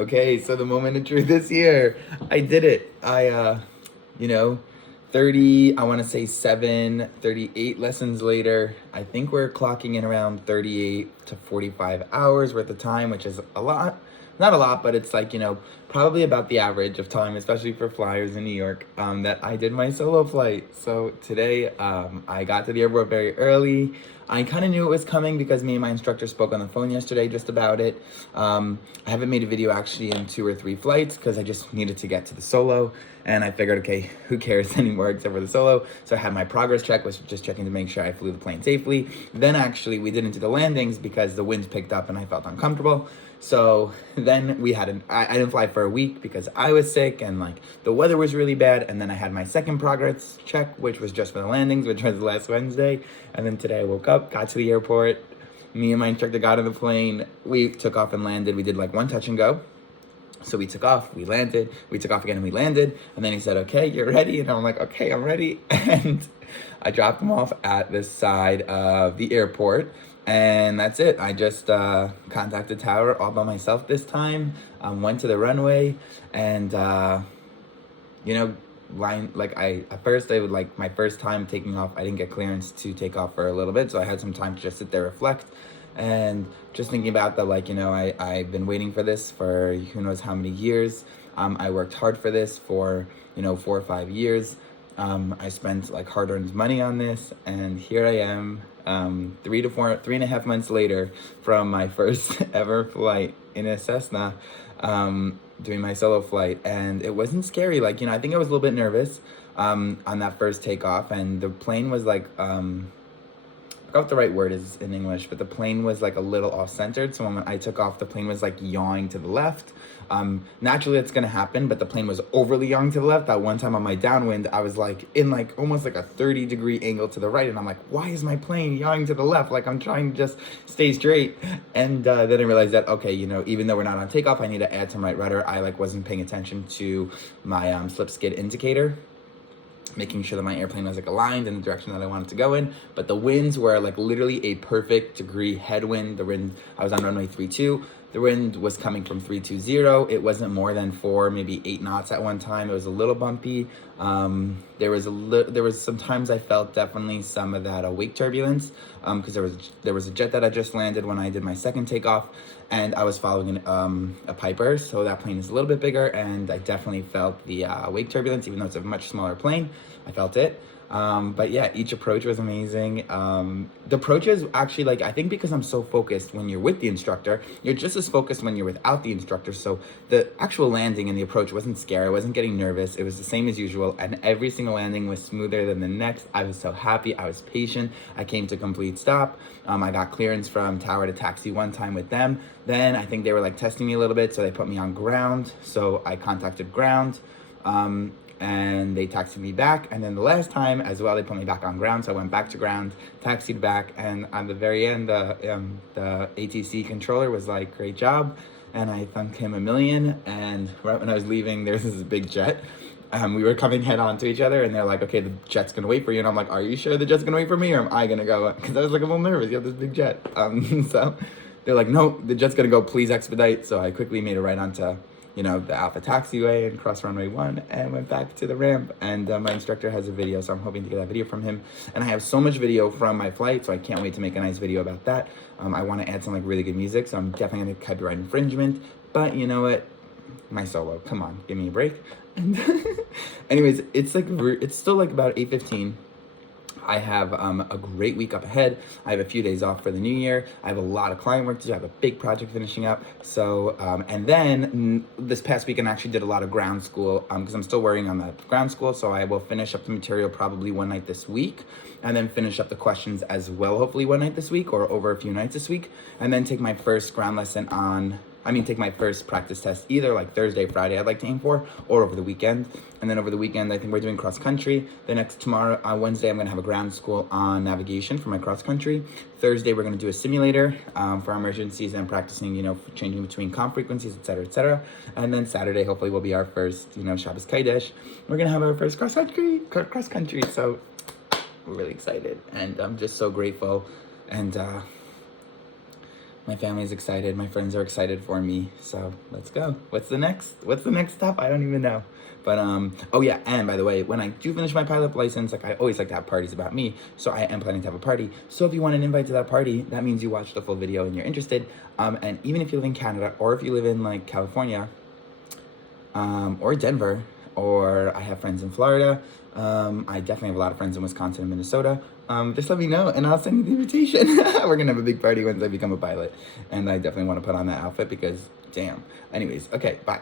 Okay, so the moment of truth is here. I did it. You know, 30, I want to say 38 lessons later. I think we're clocking in around 38 to 45 hours worth of time, which is a lot. Not a lot, but it's like, probably about the average of time, especially for flyers in New York, that I did my solo flight. So today, I got to the airport very early. I kind of knew it was coming because me and my instructor spoke on the phone yesterday just about it. I haven't made a video actually in 2 or 3 flights because I just needed to get to the solo. And I figured, okay, who cares anymore except for the solo? So I had my progress check, was just checking to make sure I flew the plane safely. Then actually we didn't do the landings because the winds picked up and I felt uncomfortable. So then I didn't fly for a week because I was sick and like the weather was really bad. And then I had my second progress check, which was just for the landings, which was last Wednesday. And then today I woke up, got to the airport. Me and my instructor got on the plane. We took off and landed. We did like one touch and go. So we took off, we landed, we took off again and we landed. And then he said, okay, you're ready. And I'm like, okay, I'm ready. And I dropped him off at the side of the airport. And that's it. I just contacted Tower all by myself this time. Went to the runway and, at first I would like my first time taking off, I didn't get clearance to take off for a little bit. So I had some time to just sit there, reflect. And just thinking about that, I've been waiting for this for who knows how many years. I worked hard for this for, 4 or 5 years. I spent like hard-earned money on this, and here I am, 3.5 months later from my first ever flight in a Cessna, doing my solo flight. And it wasn't scary. I think I was a little bit nervous on that first takeoff, and the plane was I forgot what the right word is in English, but the plane was like a little off-centered. So when I took off, the plane was like yawing to the left. Naturally, that's gonna happen, but the plane was overly yawing to the left. That one time on my downwind, I was like in like almost like a 30-degree angle to the right, and I'm like, why is my plane yawing to the left? Like I'm trying to just stay straight. And then I realized that okay, even though we're not on takeoff, I need to add some right rudder. I wasn't paying attention to my slip skid indicator, making sure that my airplane was aligned in the direction that I wanted to go in. But the winds were literally a perfect degree headwind. The wind, I was on runway 32. The wind was coming from 320. It wasn't more than 4, maybe 8 knots at one time. It was a little bumpy. There was sometimes I felt definitely some of that wake turbulence because there was a jet that I just landed when I did my second takeoff, and I was following a Piper, so that plane is a little bit bigger, and I definitely felt the wake turbulence, even though it's a much smaller plane. I felt it. But yeah, each approach was amazing. The approaches actually, I think because I'm so focused when you're with the instructor, you're just as focused when you're without the instructor. So the actual landing and the approach wasn't scary. I wasn't getting nervous. It was the same as usual. And every single landing was smoother than the next. I was so happy. I was patient. I came to complete stop. I got clearance from Tower to taxi one time with them. Then I think they were testing me a little bit. So they put me on ground. So I contacted ground. And they taxied me back. And then the last time as well, they put me back on ground. So I went back to ground, taxied back. And on the very end, the ATC controller was like, great job. And I thanked him a million. And right when I was leaving, there's this big jet. We were coming head on to each other, and they're like, okay, the jet's gonna wait for you. And I'm like, are you sure the jet's gonna wait for me, or am I gonna go? Because I was a little nervous. You have this big jet. So they're like, no, the jet's gonna go, please expedite. So I quickly made it right onto the Alpha taxiway and crossed runway 1 and went back to the ramp. And my instructor has a video, so I'm hoping to get that video from him. And I have so much video from my flight, so I can't wait to make a nice video about that. I want to add some really good music, so I'm definitely going to copyright infringement. But you know what? My solo, come on, give me a break. And anyways, it's still about 8:15. I have a great week up ahead. I have a few days off for the new year. I have a lot of client work to do. I have a big project finishing up. So, and then this past weekend I actually did a lot of ground school because I'm still working on that ground school. So I will finish up the material probably one night this week, and then finish up the questions as well, hopefully one night this week or over a few nights this week, and then take my first ground lesson take my first practice test either Thursday, Friday I'd like to aim for, or over the weekend. And then over the weekend, I think we're doing cross country. Tomorrow, on Wednesday, I'm gonna have a ground school on navigation for my cross country. Thursday, we're gonna do a simulator for our emergencies and practicing, changing between comp frequencies, et cetera, et cetera. And then Saturday, hopefully will be our first, Shabbos Kodesh. We're gonna have our first cross country. So we're really excited, and I'm just so grateful. And My family's excited. My friends are excited for me. So let's go. What's the next step? I don't even know. But oh yeah, and by the way, when I do finish my pilot license, like I always like to have parties about me. So I am planning to have a party. So if you want an invite to that party, that means you watched the full video and you're interested. And even if you live in Canada or if you live in like California, or Denver, or I have friends in Florida. I definitely have a lot of friends in Wisconsin and Minnesota. Just let me know and I'll send you the invitation. We're gonna have a big party once I become a pilot. And I definitely wanna put on that outfit because damn. Anyways, okay, bye.